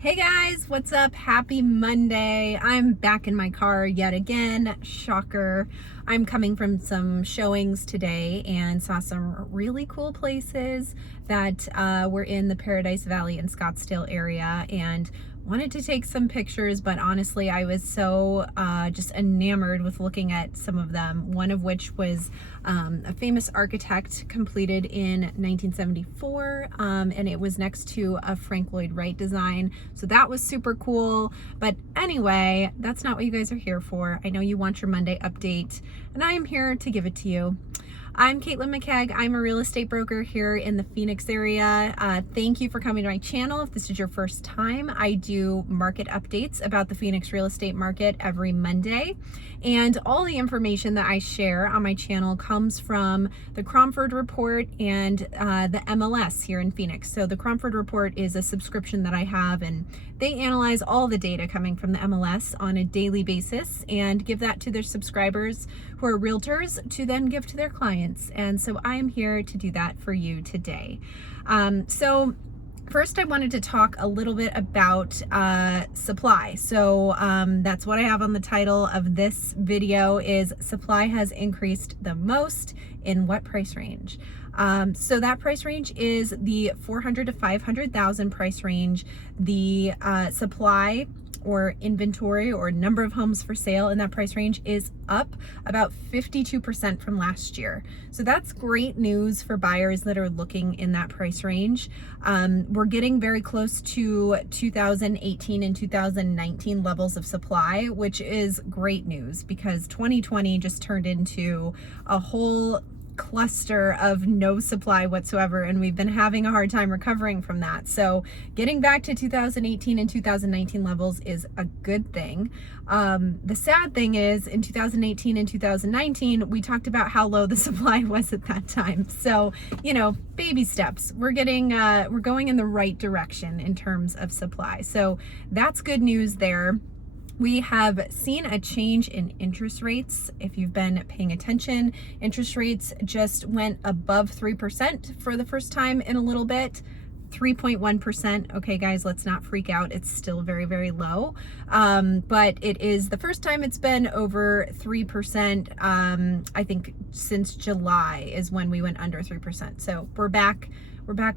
Hey guys, what's up? Happy Monday. I'm back in my car yet again. Shocker. I'm coming from some showings today and saw some really cool places that were in the Paradise Valley and Scottsdale area, and wanted to take some pictures, but honestly I was so just enamored with looking at some of them, one of which was a famous architect completed in 1974, and it was next to a Frank Lloyd Wright design, so that was super cool. But anyway, that's not what you guys are here for. I know you want your Monday update, and I am here to give it to you. I'm Caitlin McKegg. I'm a real estate broker here in the Phoenix area. Thank you for coming to my channel. If this is your first time, I do market updates about the Phoenix real estate market every Monday. And all the information that I share on my channel comes from the Cromford report and the MLS here in Phoenix. So the Cromford report is a subscription that I have, and they analyze all the data coming from the MLS on a daily basis and give that to their subscribers who are realtors to then give to their clients. And so I'm here to do that for you today. So first I wanted to talk a little bit about supply. So that's what I have on the title of this video, is supply has increased the most in what price range? So that price range is the 400 to 500,000 price range. The supply or inventory or number of homes for sale in that price range is up about 52% from last year. So that's great news for buyers that are looking in that price range. We're getting very close to 2018 and 2019 levels of supply, which is great news because 2020 just turned into a whole cluster of no supply whatsoever, and we've been having a hard time recovering from that. So getting back to 2018 and 2019 levels is a good thing. The sad thing is in 2018 and 2019 we talked about how low the supply was at that time. So, you know, baby steps. We're going in the right direction in terms of supply. So that's good news there. We have seen a change in interest rates. If you've been paying attention, interest rates just went above 3% for the first time in a little bit. 3.1%. Okay, guys, let's not freak out. It's still very, very low. But it is the first time it's been over 3%. I think since July is when we went under 3%. So we're back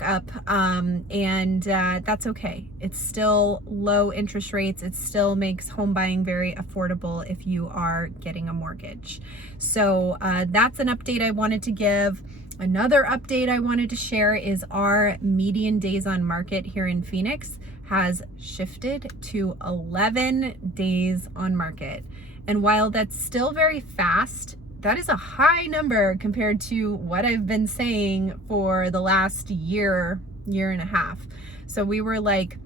up, and that's okay. It's still low interest rates. It still makes home buying very affordable if you are getting a mortgage. So that's an update I wanted to give. Another update I wanted to share is our median days on market here in Phoenix has shifted to 11 days on market. And while that's still very fast, that is a high number compared to what I've been saying for the last year and a half. So we were like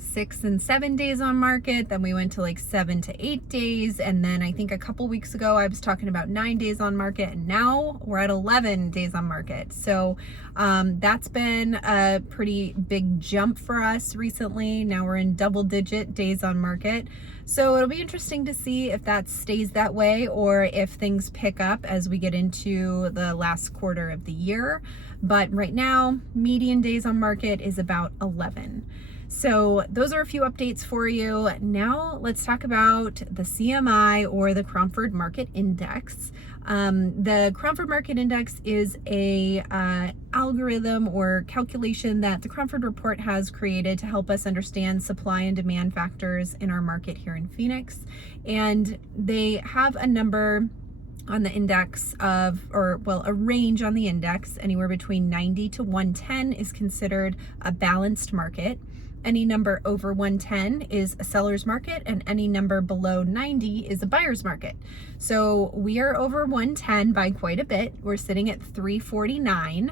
6 and 7 days on market, then we went to like 7 to 8 days, and then I think a couple weeks ago I was talking about 9 days on market, and now we're at 11 days on market. So that's been a pretty big jump for us recently. Now we're in double-digit days on market. So it'll be interesting to see if that stays that way or if things pick up as we get into the last quarter of the year. But right now, median days on market is about 11. So those are a few updates for you. Now let's talk about the CMI, or the Cromford Market Index. The Cromford Market Index is a algorithm or calculation that the Cromford report has created to help us understand supply and demand factors in our market here in Phoenix. And they have a number on the index of, or well, a range on the index. Anywhere between 90 to 110 is considered a balanced market. Any number over 110 is a seller's market, and any number below 90 is a buyer's market. So we are over 110 by quite a bit. We're sitting at 349,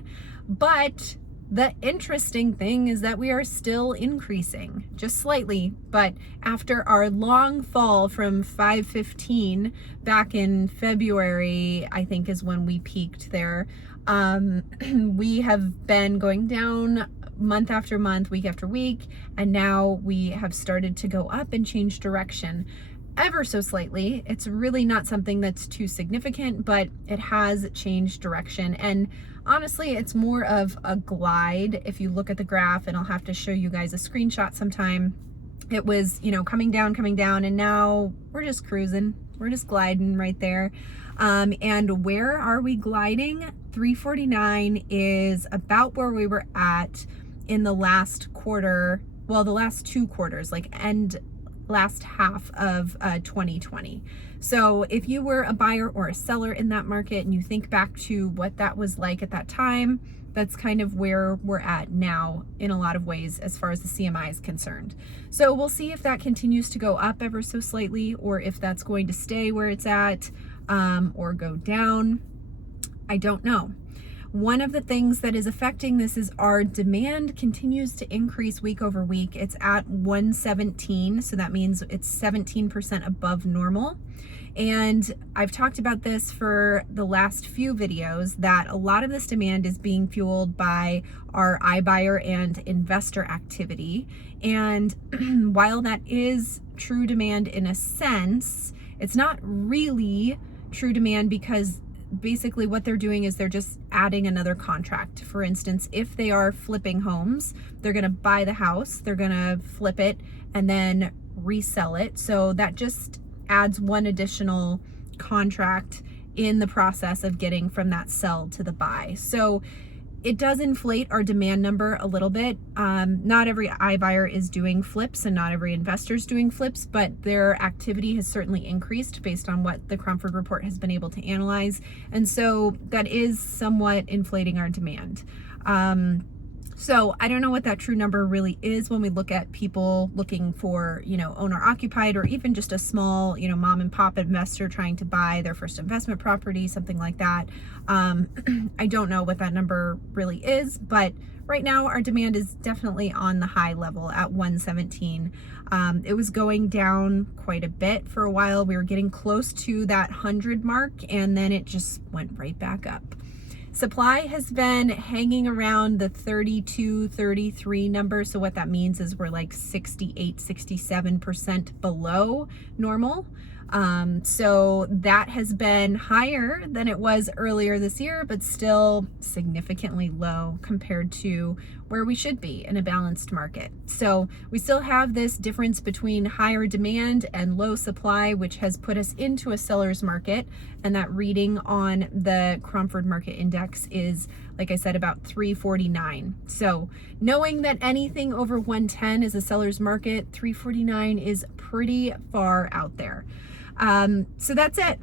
but the interesting thing is that we are still increasing, just slightly, but after our long fall from 515 back in February, I think is when we peaked there, we have been going down month after month, week after week, and now we have started to go up and change direction ever so slightly. It's really not something that's too significant, but it has changed direction. And honestly, it's more of a glide. If you look at the graph, and I'll have to show you guys a screenshot sometime, it was, you know, coming down, and now we're just cruising. We're just gliding right there. And where are we gliding? 349 is about where we were at in the last quarter, well, the last 2 quarters, like last half of 2020. So if you were a buyer or a seller in that market and you think back to what that was like at that time, that's kind of where we're at now in a lot of ways as far as the CMI is concerned. So we'll see if that continues to go up ever so slightly, or if that's going to stay where it's at, or go down. I don't know. One of the things that is affecting this is our demand continues to increase week over week. It's at 117, so that means it's 17% above normal. And I've talked about this for the last few videos, that a lot of this demand is being fueled by our iBuyer and investor activity. And while that is true demand in a sense, it's not really true demand, because basically what they're doing is they're just adding another contract. For instance, if they are flipping homes, they're going to buy the house, they're going to flip it, and then resell it. So that just adds one additional contract in the process of getting from that sell to the buy. So it does inflate our demand number a little bit. Not every iBuyer is doing flips, and not every investor is doing flips, but their activity has certainly increased based on what the Cromford report has been able to analyze. And so that is somewhat inflating our demand. So I don't know what that true number really is when we look at people looking for, you know, owner occupied, or even just a small, you know, mom and pop investor trying to buy their first investment property, something like that. I don't know what that number really is, but right now our demand is definitely on the high level at 117. It was going down quite a bit for a while. We were getting close to that 100 mark, and then it just went right back up. Supply has been hanging around the 32, 33 number. So what that means is we're like 68, 67% below normal. So that has been higher than it was earlier this year, but still significantly low compared to where we should be in a balanced market. So we still have this difference between higher demand and low supply, which has put us into a seller's market. And that reading on the Cromford Market Index is, like I said, about 349. So knowing that anything over 110 is a seller's market, 349 is pretty far out there. So that's it.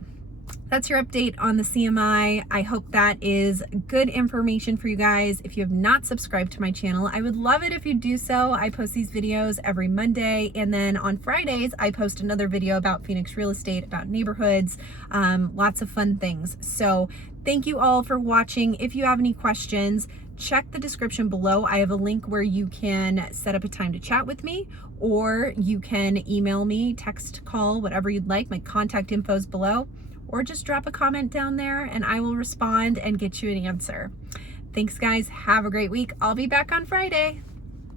That's your update on the CMI. I hope that is good information for you guys. If you have not subscribed to my channel, I would love it if you do so. I post these videos every Monday, and then on Fridays, I post another video about Phoenix real estate, about neighborhoods, lots of fun things. So thank you all for watching. If you have any questions, check the description below. I have a link where you can set up a time to chat with me, or you can email me, text, call, whatever you'd like. My contact info is below, or just drop a comment down there and I will respond and get you an answer. Thanks guys, have a great week. I'll be back on Friday.